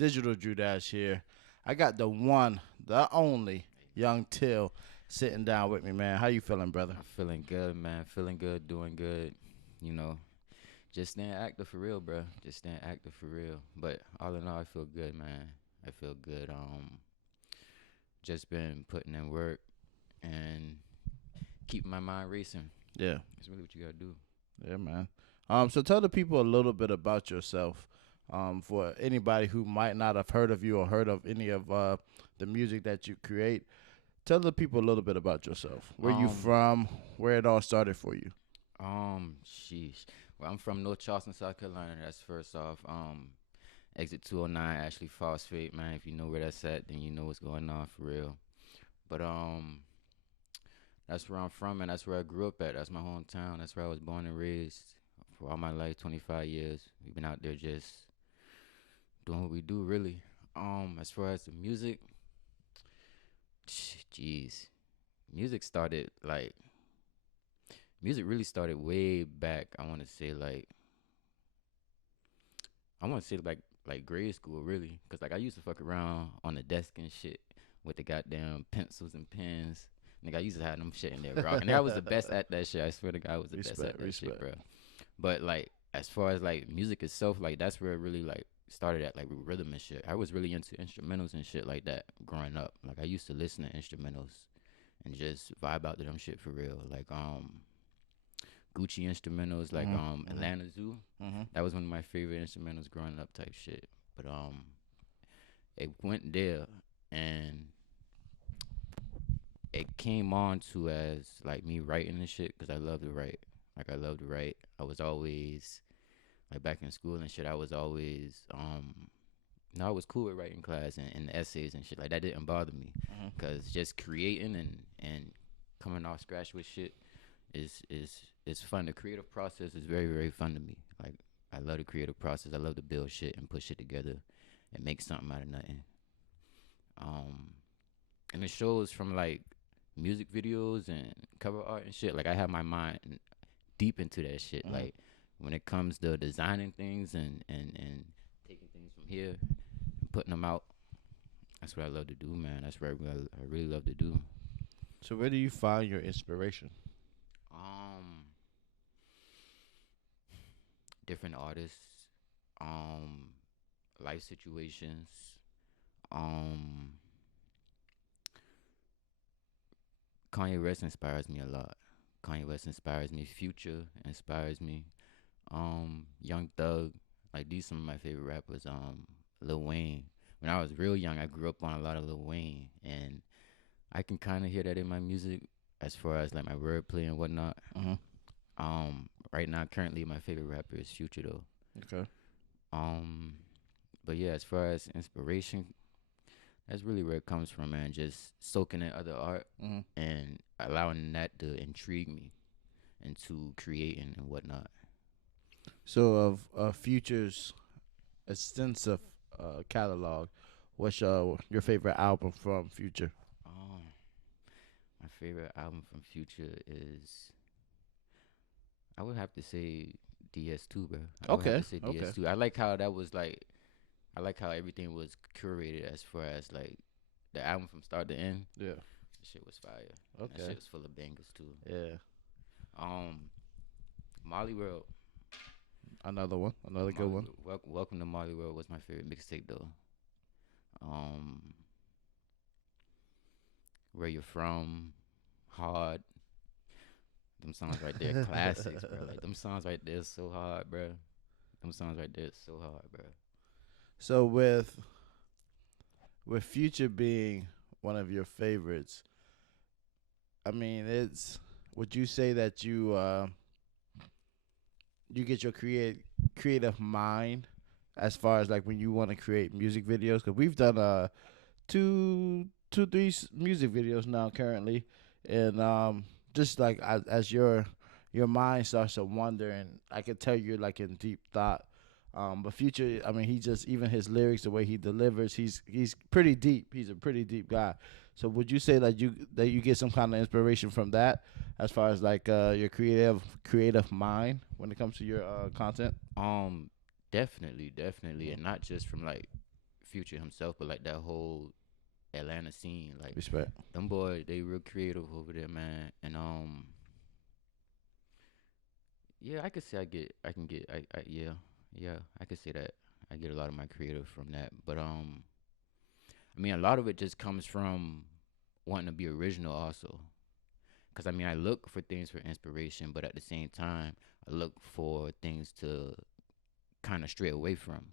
Digital Dru Dash here. I got the one, the only Young Till sitting down with me, man. How you feeling, brother? I'm feeling good, man. Feeling good, doing good. You know, just staying active for real, bro. Just staying active for real. But all in all, I feel good, man. I feel good. Just been putting in work and keeping my mind racing. Yeah, That's really what you gotta do. yeah, man. So tell the people a little bit about yourself. For anybody who might not have heard of you or heard of any of the music that you create, tell the people a little bit about yourself. Where you Um, from? Where it all started for you? Sheesh. Well, I'm from North Charleston, South Carolina. That's first off. Exit 209, Ashley Phosphate, man. If you know where that's at, then you know what's going on for real. But that's where I'm from, and that's where I grew up at. That's my hometown. That's where I was born and raised for all my life, 25 years. We've been out there just doing what we do, really. As far as the music, jeez, music started like music really started way back. I want to say like grade school, really, cause like I used to fuck around on the desk and shit with the goddamn pencils and pens. Nigga, I used to have them shit in there, bro. And I was the best at that shit. I swear to God, I was the best at that shit, bro. But like, as far as like music itself, like that's where it really like started at, like with rhythm and shit. I was really into instrumentals and shit like that growing up. Like I used to listen to instrumentals and just vibe out to them shit for real. Like Gucci instrumentals, like Atlanta Zoo. Mm-hmm. That was one of my favorite instrumentals growing up, type shit. But it went there, and it came on to as like me writing and shit, cause I love to write. Like I love to write. I was always like back in school and shit. I was always no, I was cool with writing class and the essays and shit. Like that didn't bother me, cause just creating and coming off scratch with shit is fun. The creative process is very, very fun to me. Like I love the creative process. I love to build shit and put shit together and make something out of nothing. Um, and it shows from like music videos and cover art and shit. Like I have my mind deep into that shit. Mm-hmm. Like when it comes to designing things and taking things from here and putting them out. That's what I love to do, man. That's what I really love to do. So where do you find your inspiration? Um, Different artists, um, life situations, um, Kanye West inspires me a lot. Kanye West inspires me. Future inspires me. Young Thug, like these some of my favorite rappers. Lil Wayne. When I was real young, I grew up on a lot of Lil Wayne, and I can kind of hear that in my music, as far as like my wordplay and whatnot. Mm-hmm. Right now, currently, my favorite rapper is Future though. Okay. Um, but yeah, as far as inspiration, that's really where it comes from, man. Just soaking in other art Mm-hmm. and allowing that to intrigue me into creating and whatnot. So of Future's extensive catalog, what's your favorite album from Future? Um, my favorite album from Future is, I would have to say DS2, bro. I would have Okay. to say Okay. DS2. I like how that was like. I like how everything was curated as far as like the album from start to end. Yeah. That shit was fire. That Okay. shit was full of bangers too. Yeah. Um, Molly World. Another one. Another good one. Welcome to Molly World was my favorite mixtape though. Um, Where You're From, Hard. Them songs right there, classics, bro. Like them songs right there, so hard, bro. Them songs right there, so hard, bro. So with Future being one of your favorites, I mean, it's would you say that you get your creative mind as far as like when you want to create music videos? Because we've done three music videos now currently, and just like as your mind starts to wander, and I can tell you're like in deep thought. But Future, I mean, he just even his lyrics, the way he delivers, he's pretty deep. He's a pretty deep guy. So would you say that you get some kind of inspiration from that, as far as like your creative mind when it comes to your content? Um, Definitely, and not just from like Future himself, but like that whole Atlanta scene, like Respect. them boy, they real creative over there, man. And yeah, I could say I can get, yeah, I could say that I get a lot of my creative from that. But I mean, a lot of it just comes from wanting to be original, also. Cause I mean, I look for things for inspiration, but at the same time, I look for things to kind of stray away from,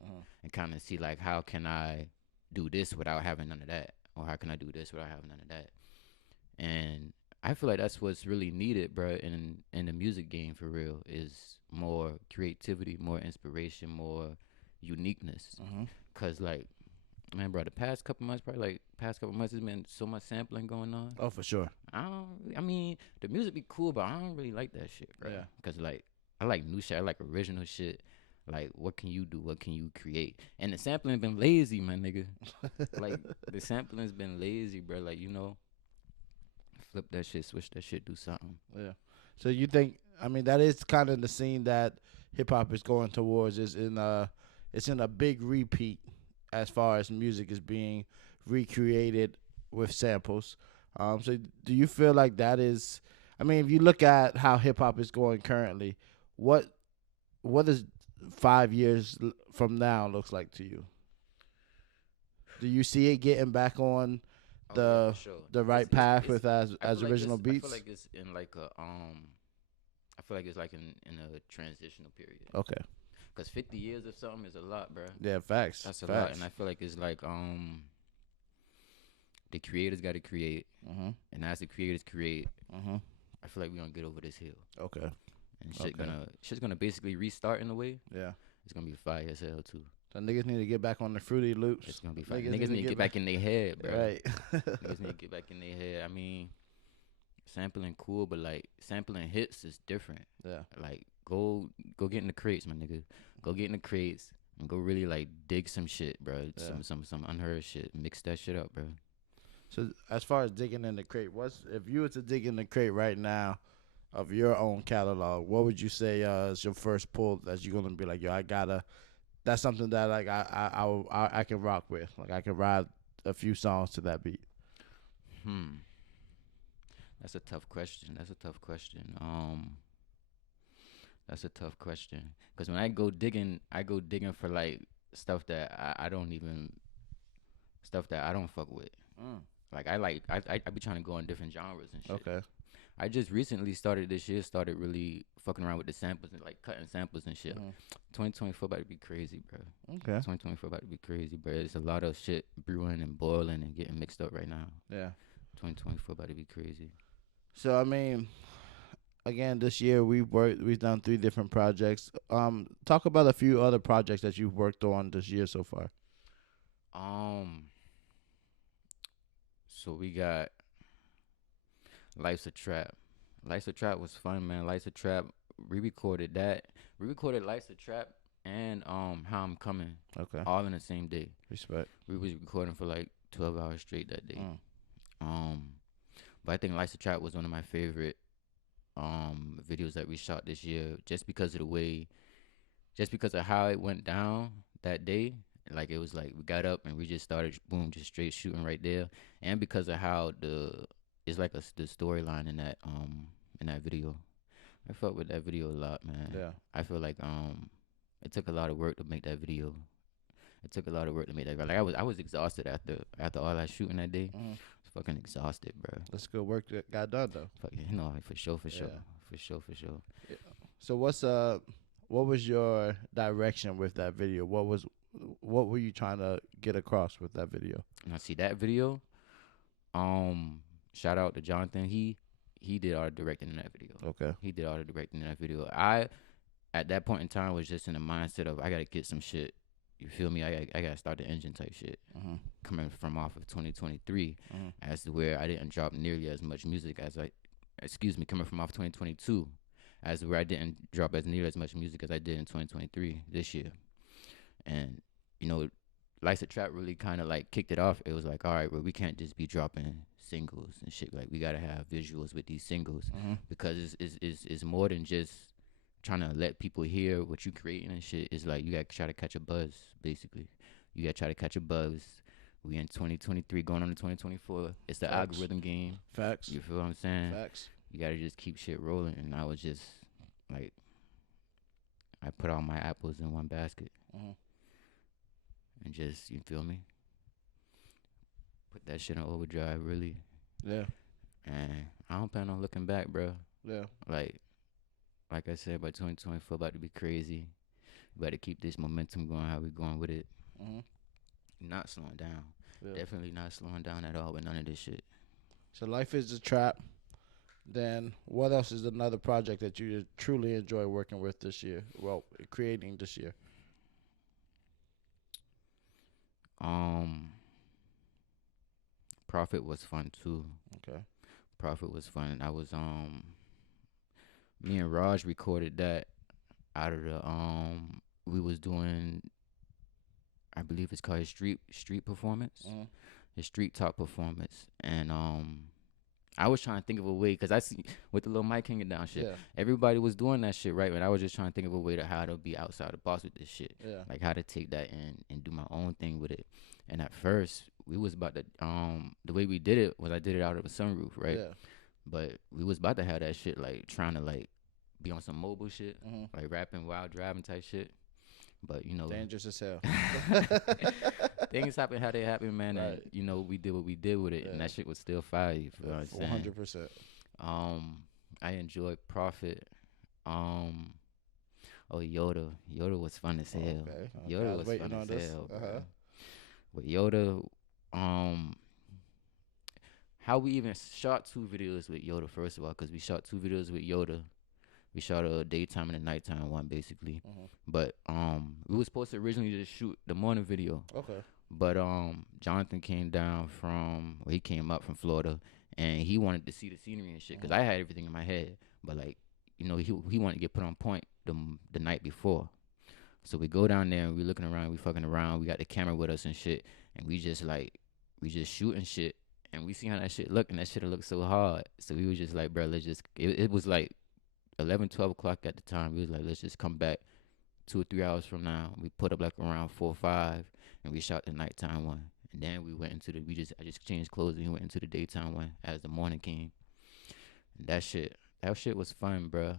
and kind of see like how can I do this without having none of that, or how can I do this without having none of that. And I feel like that's what's really needed, bro, in the music game for real is more creativity, more inspiration, more uniqueness. Cause like, man, bro, the past couple months, probably like past couple months, has been so much sampling going on. Oh, for sure. I mean, the music be cool, but I don't really like that shit, bro. Yeah. Cause like, I like new shit. I like original shit. Like, what can you do? What can you create? And the sampling been lazy, my nigga. Like, the sampling's been lazy, bro. Like, you know, flip that shit, switch that shit, do something. Yeah. So you think? I mean, that is kind of the scene that hip hop is going towards. It's in a big repeat as far as music is being recreated with samples. So do you feel like that is? I mean, if you look at how hip hop is going currently, what is 5 years from now looks like to you? Do you see it getting back on the For sure. the right It's- path it's- with as like original beats? I feel like it's in like a I feel like it's like in a transitional period. Okay. Cause 50 years of something is a lot, bro. Yeah, facts. That's a facts. lot, and I feel like it's like the creators got to create, and as the creators create, I feel like we gonna get over this hill, Okay. and shit's gonna basically restart in a way. Yeah. It's gonna be fire as hell too. So niggas need to get back on the Fruity Loops. It's gonna be fire. Niggas need to get back in their head, bro. Right. Niggas need to get back in their head. I mean, sampling cool, but like sampling hits is different. Yeah. Like go get in the crates, my nigga. Go get in the crates and go really like dig some shit, bro. Yeah. Some unheard shit. Mix that shit up, bro. So as far as digging in the crate, if you were to dig in the crate right now of your own catalog, what would you say is your first pull that you're gonna be like, yo, that's something that like I can rock with. Like I can ride a few songs to that beat. That's a tough question. That's a tough question. Cause when I go digging for like stuff that I don't fuck with. Like I be trying to go on different genres and shit. Okay. I just recently started really fucking around with the samples and like cutting samples and shit. 2024 about to be crazy, bro. Okay. 2024 about to be crazy, bro. There's a lot of shit brewing and boiling and getting mixed up right now. Yeah. 2024 about to be crazy. So I mean, again, this year we've done 3 different projects. Talk about a few other projects that you've worked on this year so far. So we got Life's a Trap. Life's a Trap was fun, man. Life's a Trap. We recorded that. We recorded Life's a Trap and How I'm Coming. Okay. All in the same day. Respect. We was recording for like 12 hours straight that day. But I think Life's a Trap was one of my favorite videos that we shot this year, just because of how it went down that day. Like it was like we got up and we just started just straight shooting right there, and because of how it's like the storyline in that video. I fuck with that video a lot, man. Yeah. I feel like it took a lot of work to make that video. Like I was exhausted after all that shooting that day. I was fucking exhausted, bro. That's good work that got done though. Fucking, for sure. Yeah. So what was your direction with that video? What were you trying to get across with that video? And I see that video. Shout out to Jonathan. He did all the directing in that video. Okay. He did all the directing in that video. I, at that point in time, was just in the mindset of I gotta get some shit. You feel me? I gotta start the engine type shit. Coming from off of 2023, as to where I didn't drop nearly as much music as coming from off 2022, as where I didn't drop as nearly as much music as I did in 2023 this year. And you know, Life's a Trap really kind of like kicked it off. It was like, all right, well, we can't just be dropping singles and shit. Like we gotta have visuals with these singles, because it's more than just trying to let people hear what you creating and shit. It's like you gotta try to catch a buzz, basically. You gotta try to catch a buzz. We in 2023 going on to 2024. It's the Facts. algorithm game. Facts. You feel what I'm saying? Facts. You gotta just keep shit rolling. And I was just like, I put all my apples in one basket Mhm. and just, you feel me? Put that shit on overdrive, really. Yeah. And I don't plan on looking back, bro. Yeah. Like I said, by 2024, about to be crazy. Better keep this momentum going. How we going with it? Mhm. Not slowing down. Yeah. Definitely not slowing down at all with none of this shit. So life is a trap. Then what else is another project that you truly enjoy working with this year? Well, creating this year. Profit was fun too. Okay. Profit was fun. I was me and Raj recorded that out of the we was doing, I believe it's called street performance. Mhm. His street talk performance. And I was trying to think of a way, because I see with the little mic hanging down shit, Yeah. everybody was doing that shit, right? But I was just trying to think of a way to how to be outside the box with this shit. Yeah. Like how to take that and do my own thing with it. And at first, we was about to, the way we did it was I did it out of a sunroof, right? Yeah. But we was about to have that shit, like trying to like be on some mobile shit, Mhm. like rapping while driving type shit. But you know, Dangerous as hell. things happen how they happen, man. Right. And you know, we did what we did with it, and Yeah. that shit was still fire. You feel what I'm saying? 100%. I enjoyed Profit. Oh, Yoda. Yoda was fun as hell. Okay. I Yoda was was waiting fun on as this. hell, bro. Uh-huh. With Yoda, how we even shot 2 videos with Yoda, first of all, because we shot 2 videos with Yoda. We shot a daytime and a nighttime one, basically. Mhm. But we was supposed to originally just shoot the morning video. Okay. But Jonathan came down he came up from Florida, and he wanted to see the scenery and shit, because I had everything in my head. But like, you know, he wanted to get put on point the night before. So we go down there and we looking around, we fucking around, we got the camera with us and shit, and we just shooting shit, and we see how that shit look, and that shit look so hard. So we was just like, bro, let's just, it was like 11, 12 o'clock at the time. We was like, let's just come back 2 or 3 hours from now. We put up like around 4 or 5, and we shot the nighttime one. And then we went into I just changed clothes and we went into the daytime one as the morning came. And that shit was fun, bro.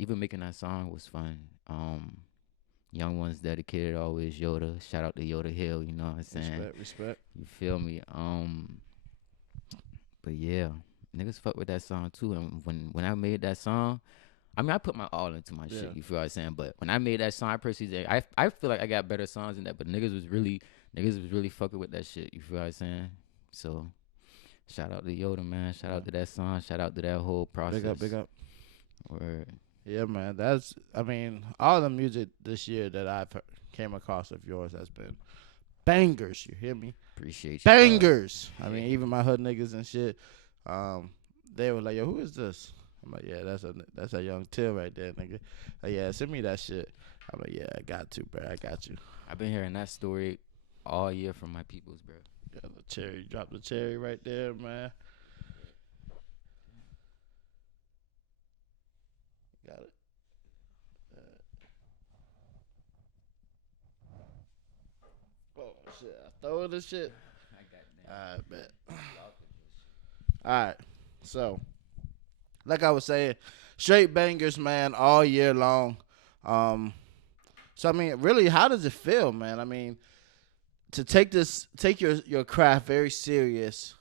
Even making that song was fun. Young Ones dedicated always Yoda. Shout out to Yoda Hill, you know what I'm saying? Respect. You feel me? But yeah, niggas fuck with that song too. And when I made that song, I mean, I put my all into my shit. You feel what I'm saying? But when I made that song, I personally, I feel like I got better songs than that. But niggas was really fucking with that shit. You feel what I'm saying? So shout out to Yoda, man. Shout out to that song. Shout out to that whole process. Big up. Word. Yeah, man. All the music this year that I've came across of yours has been bangers. You hear me? Appreciate you. Bangers. I mean, even my hood niggas and shit, they were like, yo, who is this? I'm like, yeah, that's a young Till right there, nigga. Like, yeah, send me that shit. I'm like, yeah, I got to, bro. I got you. I've been hearing that story all year from my peoples, bro. Got the cherry. Drop the cherry right there, man. Got it. Oh, shit. I throw this shit. I got that. All right, bet. All right. So, like I was saying, straight bangers, man, all year long. So I mean, really, how does it feel, man? I mean, to take your craft very serious.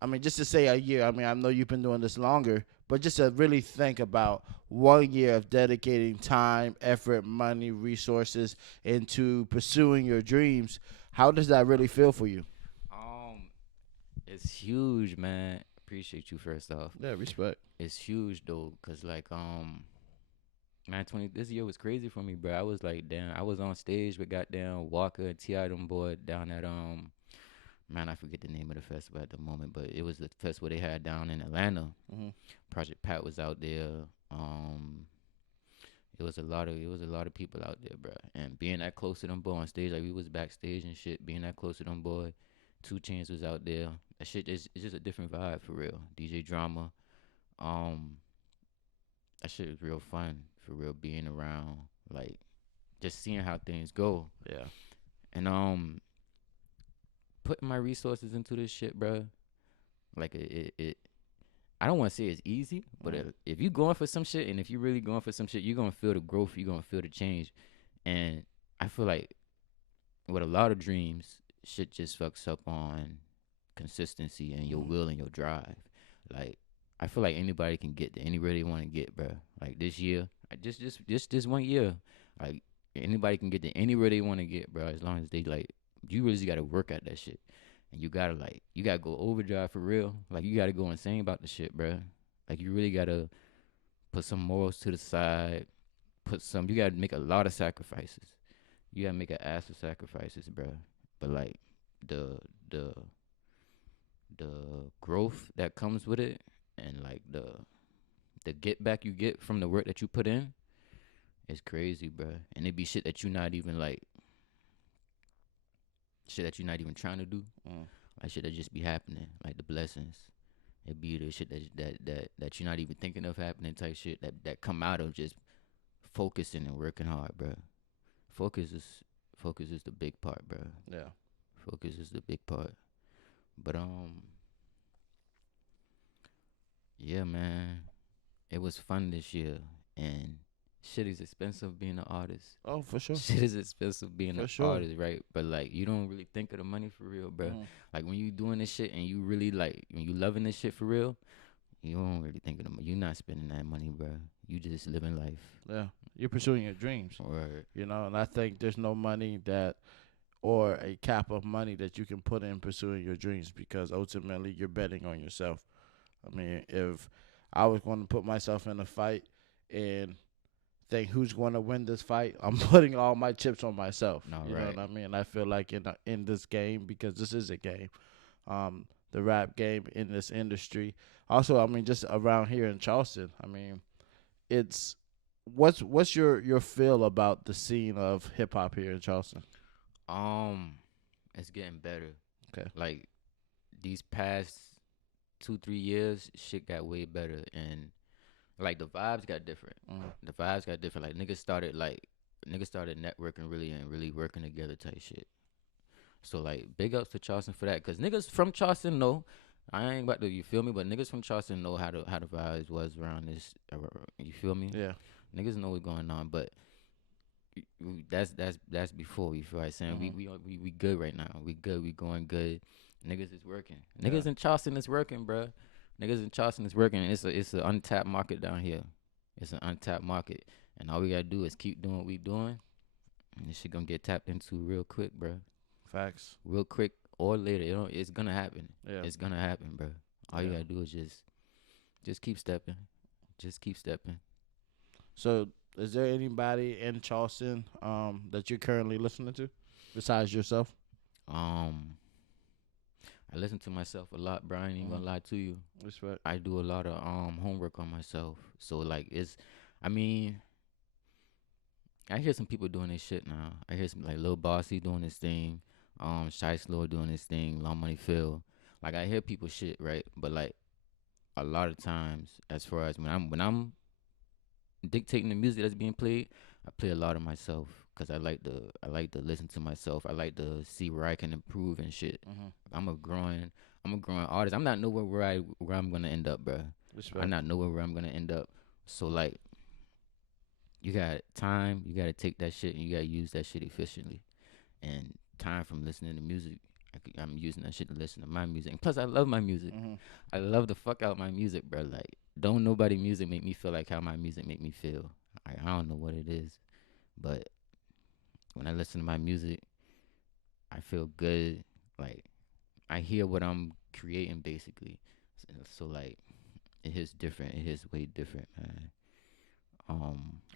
I mean, just to say a year. I mean, I know you've been doing this longer, but just to really think about 1 year of dedicating time, effort, money, resources into pursuing your dreams. How does that really feel for you? It's huge, man. Appreciate you first off. Yeah, respect. It's huge though, cause like man, this year was crazy for me, bro. I was like, damn, I was on stage with goddamn Walker and T.I. them boy down at man, I forget the name of the festival at the moment, but it was the festival they had down in Atlanta. Mm-hmm. Project Pat was out there. It was a lot of people out there, bro. And being that close to them boy on stage, like we was backstage and shit. Being that close to them boy, 2 Chainz was out there. That shit is it's just a different vibe for real. DJ Drama, that shit was real fun for real. Being around, like just seeing how things go. Yeah. And putting my resources into this shit, bro. Like it I don't want to say it's easy, but if you going for some shit, and if you really going for some shit, you're gonna feel the growth, you're gonna feel the change. And I feel like with a lot of dreams, shit just fucks up on consistency and your will and your drive. Like I feel like anybody can get to anywhere they want to get, bro. Like this year, just this 1 year, like anybody can get to anywhere they want to get, bro. As long as they like, you really just gotta work at that shit, and you gotta go overdrive for real. Like you gotta go insane about the shit, bro. Like you really gotta put some morals to the side. You gotta make a lot of sacrifices. You gotta make an ass of sacrifices, bro. But like the the the growth that comes with it, and like the get back you get from the work that you put in is crazy, bro. And it be shit that you're not even trying to do. Like shit that just be happening, like the blessings. It be the shit that you're not even thinking of happening type shit that come out of just focusing and working hard, bro. Focus is focus is the big part, bro. Yeah. Focus is the big part. But yeah, man, it was fun this year, and shit is expensive being an artist. Oh, for sure. Shit is expensive being For an sure. artist, right? But like, you don't really think of the money for real, bro. Like when you doing this shit and you really like when you loving this shit for real, you don't really think of the money. You're not spending that money, bro. You just living life. Yeah. You're pursuing your dreams. Right. You know, and I think there's no money that or a cap of money that you can put in pursuing your dreams, because ultimately you're betting on yourself. I mean, if I was going to put myself in a fight and think who's going to win this fight, I'm putting all my chips on myself. No, you right. know what I mean? I feel like in this game, because this is a game, the rap game in this industry. Also, I mean, just around here in Charleston, I mean, it's what's your feel about the scene of hip hop here in Charleston? It's getting better. Okay. Like these past 2-3 years, shit got way better, and like the vibes got different. The vibes got different. Niggas started networking really and really working together type shit. So like big ups to Charleston for that, cause niggas from Charleston know. I ain't about to, you feel me? But niggas from Charleston know how the vibes was around this. You feel me? Yeah. Niggas know what's going on, but that's before. You feel what I'm saying? We good right now. We good. We going good. Niggas is working. Niggas in Charleston is working, bruh. Niggas in Charleston is working. It's an untapped market down here. It's an untapped market, and all we gotta do is keep doing what we doing, and this shit gonna get tapped into real quick, bruh. Facts. Real quick or later. It's gonna happen. Yeah. It's gonna happen, bruh. All you gotta do is just keep stepping. Just keep stepping. So, is there anybody in Charleston that you're currently listening to besides yourself? I listen to myself a lot, bro. I ain't even gonna lie to you. That's right. I do a lot of homework on myself. So like I mean, I hear some people doing this shit now. I hear some like Lil Bossy doing this thing, Shy Slow doing this thing, Long Money Phil. Like I hear people shit, right? But like a lot of times, as far as when I'm dictating the music that's being played, I play a lot of myself, cause I like to listen to myself. I like to see where I can improve and shit. I'm a growing artist. I'm not nowhere where I'm gonna end up, bro. I'm not nowhere where I'm gonna end up. So like, you got time. You gotta take that shit and you gotta use that shit efficiently. And time from listening to music, I'm using that shit to listen to my music. And plus, I love my music. I love the fuck out my music, bro. Like, don't nobody music make me feel like how my music make me feel. I don't know what it is, but when I listen to my music, I feel good. Like, I hear what I'm creating, basically. So like, it hits different. It hits way different, man.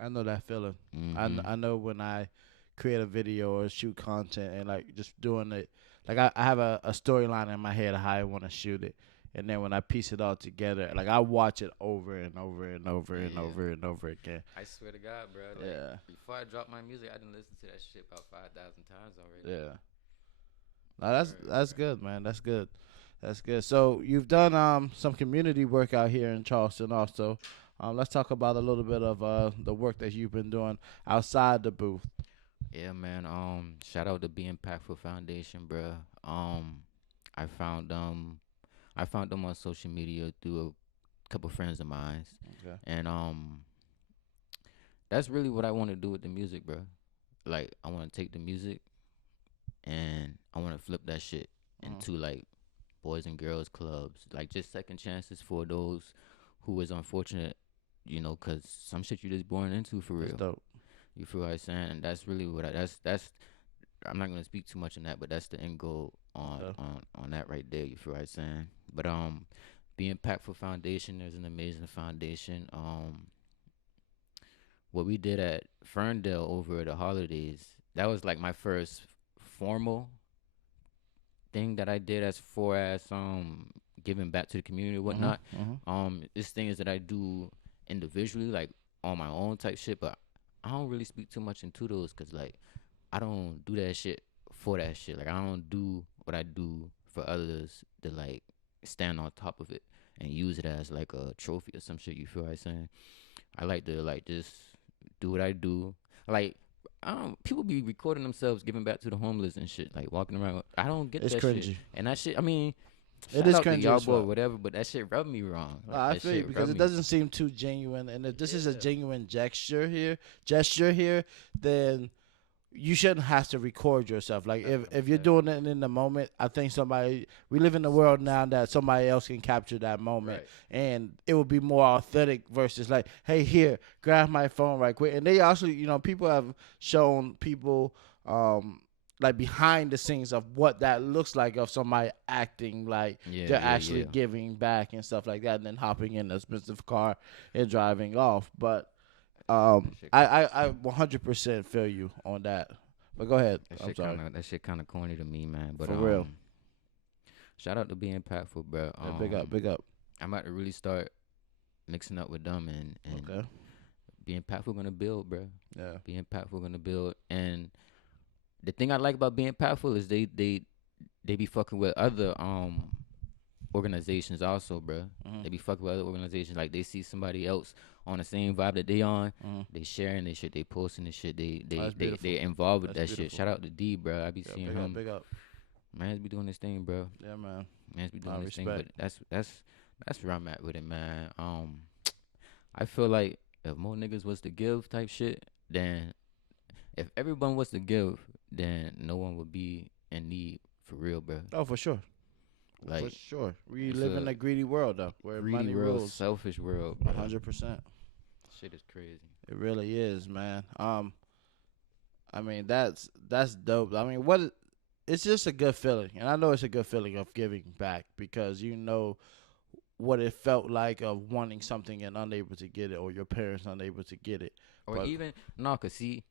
I know that feeling. I know when I create a video or shoot content and like just doing it. Like I have a storyline in my head of how I want to shoot it. And then when I piece it all together, like I watch it over and over and over and over and over again. I swear to God, bro. Like, before I drop my music, I done listened to that shit about 5,000 times already. Yeah. No, that's good, man. That's good. That's good. So you've done some community work out here in Charleston also. Let's talk about a little bit of the work that you've been doing outside the booth. Yeah, man. Shout out to Be Impactful Foundation, bruh. I found them. I found them on social media through a couple friends of mine, Okay. and that's really what I want to do with the music, bro. Like, I want to take the music and I want to flip that shit Mm-hmm. into like boys and girls clubs, like just second chances for those who is unfortunate, cause some shit you just born into for That's real. dope. You feel what I'm saying? And that's really what that's. I'm not gonna speak too much on that, but that's the end goal on Okay. on on that right there. You feel what I'm saying? But the Impactful Foundation is an amazing foundation. What we did at Ferndale over the holidays, that was like my first formal thing that I did as far as giving back to the community or Mm-hmm. whatnot. Mm-hmm. It's things that I do individually, like on my own type shit, but I don't really speak too much into those because like I don't do that shit for that shit. Like I don't do what I do for others to like stand on top of it and use it as like a trophy or some shit. You feel what I'm saying? I like to like just do what I do. Like people be recording themselves giving back to the homeless and shit, like walking around. I don't get It's that shit. cringy. And that shit, I mean, It shout is out to cringy y'all as boy or fuck. whatever, but that shit rubbed me wrong. Like I that feel you shit because rubbed it me. doesn't seem too genuine, and if this is a Yeah. genuine gesture here, then you shouldn't have to record yourself. Like That's what I'm if you're saying. doing it in the moment, I think we live in a world now that somebody else can capture that moment, Right. and it will be more authentic versus like, hey, here, grab my phone right quick. And they also, people have shown people like behind the scenes of what that looks like of somebody acting like Yeah, they're yeah, actually yeah. giving back and stuff like that, and then hopping in an expensive car and driving off. But That shit kind I 100% feel you on that. But go ahead. I'm sorry. that shit kind of corny to me, man. But For real. shout out to Be Impactful, bro. Yeah, big up, big up. I'm about to really start mixing up with them and Okay. Be Impactful gonna build, bro. Yeah. Be Impactful gonna build. And the thing I like about Being Impactful is they be fucking with other organizations also, bro. Mm-hmm. They be fucking with other organizations. Like they see somebody else on the same vibe that they on, Mm-hmm. they sharing this shit, they posting this shit, Oh, that's beautiful. they involved with That's that shit. beautiful. Shout out to D, bro. I be Yeah, seeing big up, him. big up. Man's be doing this thing, bro. Yeah, man. Man's be doing I this thing. But respect. that's where I'm at with it, man. I feel like if more niggas was to give type shit, then if everyone was to give, then no one would be in need for real, bro. Oh, for sure. For Like sure. We it's live in a a greedy world, though, where greedy money world, rules. selfish world, bro. 100%. Shit is crazy. It really is, man. I mean, that's dope. I mean, it's just a good feeling, and I know it's a good feeling of giving back because you know what it felt like of wanting something and unable to get it, or your parents unable to get it. Or But even no, cause see,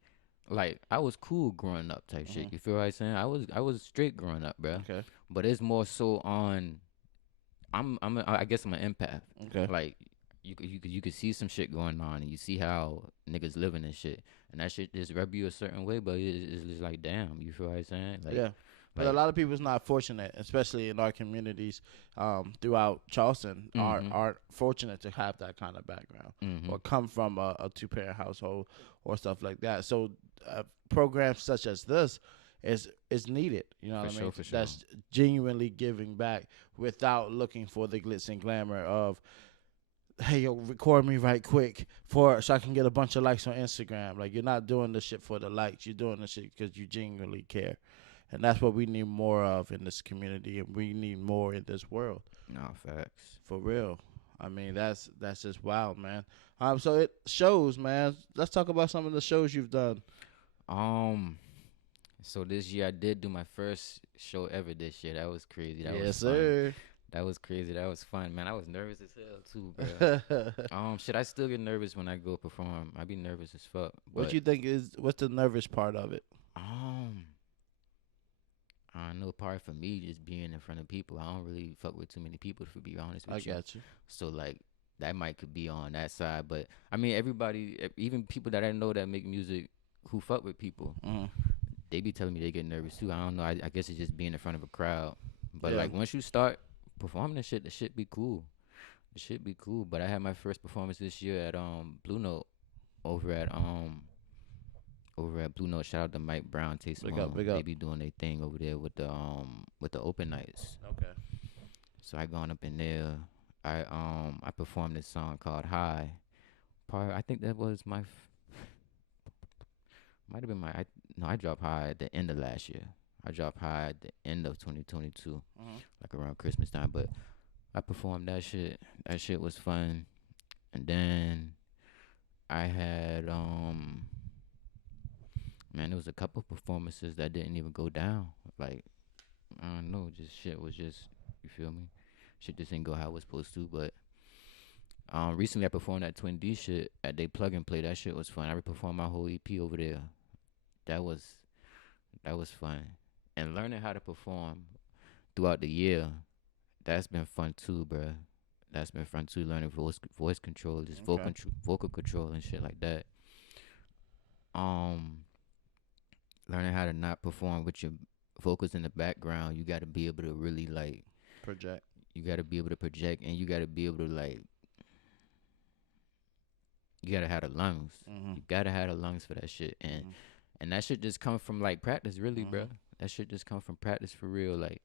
like I was cool growing up type shit. Mhm. You feel what I'm saying? I was straight growing up, bro. Okay, But it's more so on. I guess I'm an empath. okay, Like you could see some shit going on and you see how niggas living and shit, and that shit just rub you a certain way. But it's just like damn, you feel what I'm saying? Like yeah. But a lot of people's not fortunate, especially in our communities throughout Charleston, Mhm. aren't fortunate to have that kind of background Mhm. or come from a two-parent household or stuff like that. So programs such as this is needed. You know For what I sure, mean? for sure. That's genuinely giving back without looking for the glitz and glamour of, hey, yo, record me right quick so I can get a bunch of likes on Instagram. Like, you're not doing this shit for the likes. You're doing this shit because you genuinely care. And that's what we need more of in this community, and we need more in this world. No facts. For real. I mean, that's just wild, man. So it shows, man. Let's talk about some of the shows you've done. Um. So this year I did do my first show ever. This year that was crazy. That was Yes, fun. sir. That was crazy. That was fun, man. I was nervous as hell too, bro. Shit, I still get nervous when I go perform. I be nervous as fuck. What But you think what's the nervous part of it? um, I know part for me just being in front of people. I don't really fuck with too many people, to be honest with I you. got you. So like that might could be on that side, but I mean everybody, even people that I know that make music who fuck with people, Mm-hmm. they be telling me they get nervous too. I don't know. I guess it's just being in front of a crowd. But Yeah. like once you start performing the shit be cool. The shit be cool. But I had my first performance this year at Blue Note over at over at Blue Note. Shout out to Mike Brown, Taste Big up, big They up. be doing their thing over there with the open nights. Okay. So I gone up in there. I performed this song called High. I think that was might have been no, I dropped High at the end of last year. I dropped High at the end of 2022, Mhm. like around Christmas time. But I performed that shit. That shit was fun. And then I had man, there was a couple performances that didn't even go down. Like I don't know, just shit was just, you feel me? Shit just didn't go how it was supposed to. But recently I performed that Twin D shit at they plug and play. That shit was fun. I performed my whole EP over there. That was fun. And learning how to perform throughout the year, that's been fun too, bruh. That's been fun too. Learning voice control, just Okay. vocal control and shit like that. Um, Learning how to not perform with your vocals in the background. You got to be able to really like. Project. You got to be able to project, and you got to be able to like. You gotta have the lungs. Mhm. You gotta have the lungs for that shit, and Mhm. and that shit just come from like practice, really, bruh. That shit just come from practice for real. Like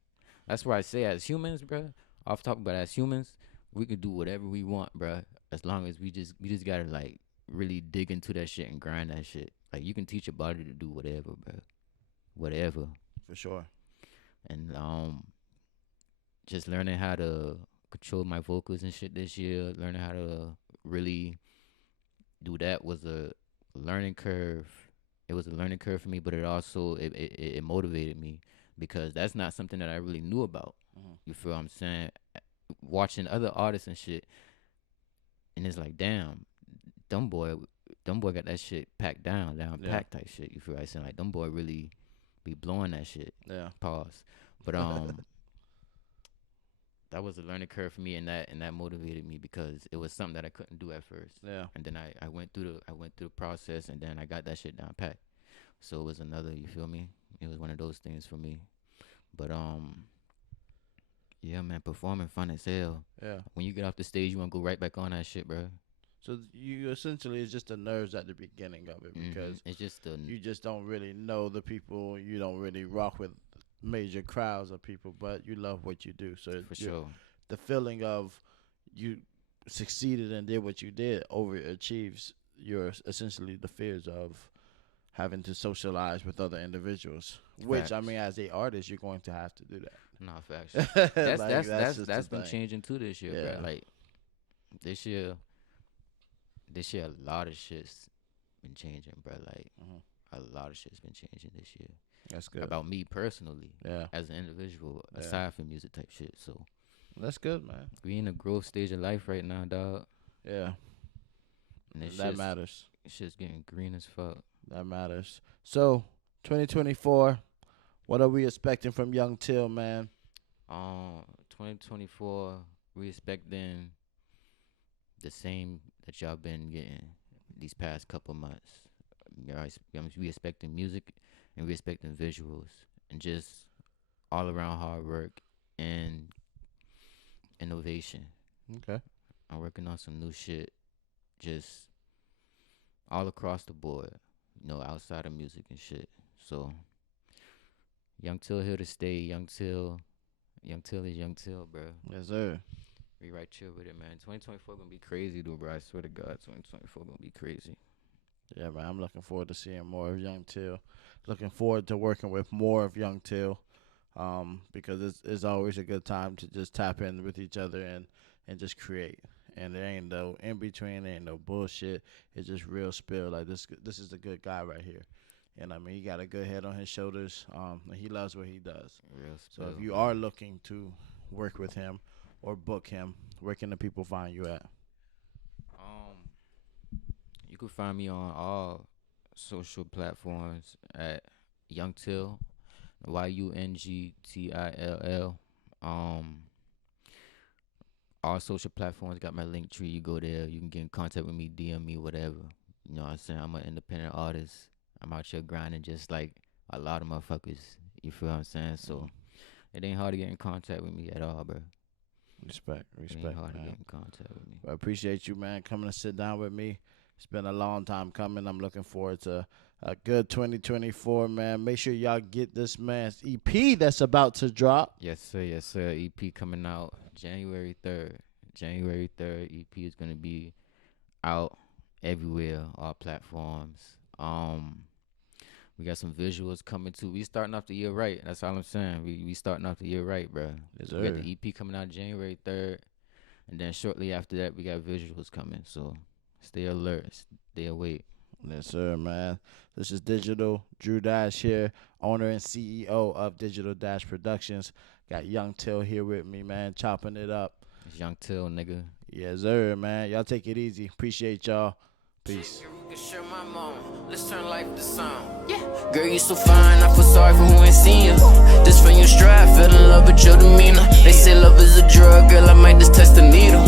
that's why I say, as humans, bruh. Off talk, but as humans, we can do whatever we want, bruh. As long as we just gotta like really dig into that shit and grind that shit. Like you can teach your body to do whatever, bruh. Whatever. For sure. And just learning how to control my vocals and shit this year. Learning how to really do that was a learning curve. It was a learning curve for me, but it also it motivated me because that's not something that I really knew about. Mhm. You feel what I'm saying? Watching other artists and shit, and it's like, damn, them boy, them boy got that shit packed down Yeah. packed type shit. You feel what I'm saying? Like them boy really be blowing that shit. Yeah. Pause. But that was a learning curve for me, and that motivated me because it was something that I couldn't do at first. Yeah. And then I went through the process, and then I got that shit down pat. So it was another, you feel me? It was one of those things for me. But yeah, man, performing fun as hell. Yeah. When you get off the stage, you wanna go right back on that shit, bro. So you essentially it's just the nerves at the beginning of it because It's just the you just don't really know the people. You don't really rock with major crowds of people, but you love what you do. So for sure. the feeling of you succeeded and did what you did overachieves your essentially the fears of having to socialize with other individuals. Which I Facts. mean, as a artist, you're going to have to do that. Nah, facts. Like, That's just that's the been thing. changing too this year, Yeah. bro. Like this year, a lot of shit's been changing, bro. Like Mhm. a lot of shit's been changing this year. That's good. About me personally, Yeah, as an individual, Yeah. aside from music type shit. So that's good, man. we in a growth stage of life right now, dog. Yeah, And this that matters. shit's getting green as fuck. That matters. So, 2024, what are we expecting from Young Till, man? 2024, we expecting the same that y'all been getting these past couple months. We expecting music, and we expecting visuals, and just all around hard work and innovation. Okay. I'm working on some new shit, just all across the board, outside of music and shit. So, Young Till here to stay. Young Till is Young Till, bro. Yes, sir. We right chill with it, man. 2024 gonna be crazy, though, bro. I swear to God, 2024 gonna be crazy. Yeah, man. I'm looking forward to seeing more of Young Till. Looking forward to working with more of Young Till. Because it's always a good time to just tap in with each other and just create. And there ain't no in between, there ain't no bullshit. It's just real spill. Like this is a good guy right here. And I mean, he got a good head on his shoulders. And he loves what he does. Real So spill, if you man. are looking to work with him or book him, where can the people find you at? You can find me on all social platforms at Young Till, YUNGTILL. All social platforms got my link tree. You go there, you can get in contact with me, DM me, whatever. You know what I'm saying? I'm an independent artist. I'm out here grinding just like a lot of motherfuckers. You feel what I'm saying? So it ain't hard to get in contact with me at all, bro. Respect, It ain't respect, hard to man. get in contact with me. I appreciate you, man, coming to sit down with me, It's been a long time coming. I'm looking forward to a good 2024, man. Make sure y'all get this man's EP that's about to drop. Yes, sir. Yes, sir. EP coming out January 3rd. January 3rd. EP is gonna be out everywhere, all platforms. We got some visuals coming too. We starting off the year right. That's all I'm saying. We starting off the year right, bro. Yes, We got sir. the EP coming out January 3rd, and then shortly after that, we got visuals coming. So stay alert, stay awake. Yes, sir, man. This is Digital Dru Dash here, owner and CEO of Digital Dash Productions. Got Young Till here with me, man, chopping it up. It's Young Till, nigga. Yes, sir, man. Y'all take it easy. Appreciate y'all. Peace. Let's turn life to sound. Yeah. Girl, you so fine, I feel sorry for who ain't seen you. Just from your stride, fell in love with your demeanor. They say love is a drug, girl, I might just test the needle.